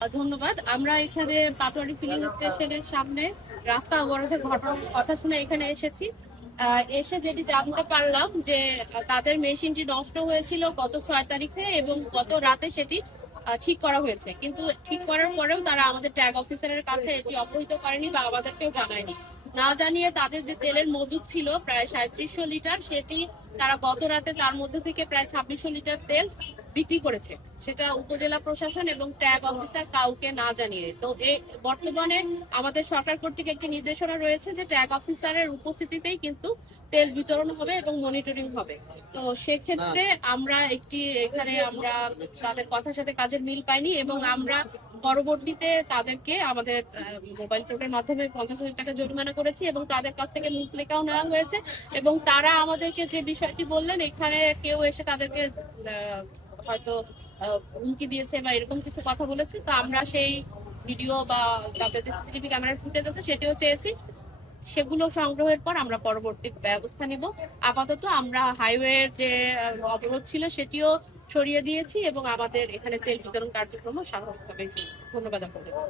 ধন্যবাদ। আমরা এখানে পাটোয়ারি ফিলিং স্টেশনের সামনে রাস্তা অবরোধের ঘটনার কথা শুনে এখানে এসেছি। এসে যেটি জানতে পারলাম যে তাদের মেশিনটি নষ্ট হয়েছিল গত 6 তারিখে এবং গত রাতে সেটি ঠিক করা হয়েছে, কিন্তু ঠিক করার পরেও তারা আমাদের ট্যাগ অফিসারের কাছে এটি অবহিত করেনি বা আমাদেরকেও জানায়নি। না জানিয়ে তাদের যে তেলের মজুদ ছিল প্রায় 3700 লিটার, সেটি তারা গত রাতে তার মধ্যে থেকে প্রায় 2600 লিটার তেল বিক্রি করেছে, সেটা উপজেলা প্রশাসন এবং ট্যাগ অফিসার কাউকে না জানিয়ে। তো এই বর্তমানে আমাদের সরকার কর্তৃক একটি নির্দেশনা রয়েছে যে ট্যাগ অফিসারের উপস্থিতিতেই কিন্তু তেল বিতরণ হবে এবং মনিটরিং হবে। তো সেক্ষেত্রে আমরা তাদের কথার সাথে কাজের মিল পাইনি এবং আমরা পরবর্তীতে তাদেরকে আমাদের মোবাইল কোর্টের মাধ্যমে 50,000 টাকা জরিমানা করেছি এবং তাদের কাছ থেকে মুচলেকাও নেওয়া হয়েছে। এবং তারা আমাদেরকে যে বিষয়টি বললেন, এখানে কেউ এসে তাদেরকে হয়তো হুমকি দিয়েছে বা এরকম কিছু কথা বলেছে, তো আমরা সেই ভিডিও বা তাদের যে সিসিটিভি ক্যামেরার ফুটেজ আছে সেটিও চেয়েছি। সেগুলো সংগ্রহের পর আমরা পরবর্তী ব্যবস্থা নিব। আপাতত আমরা হাইওয়ের যে অবরোধ ছিল সেটিও সরিয়ে দিয়েছি এবং আমাদের এখানে তেল বিতরণ কার্যক্রম স্বাভাবিকভাবেই চলছে। ধন্যবাদ আপনাদের।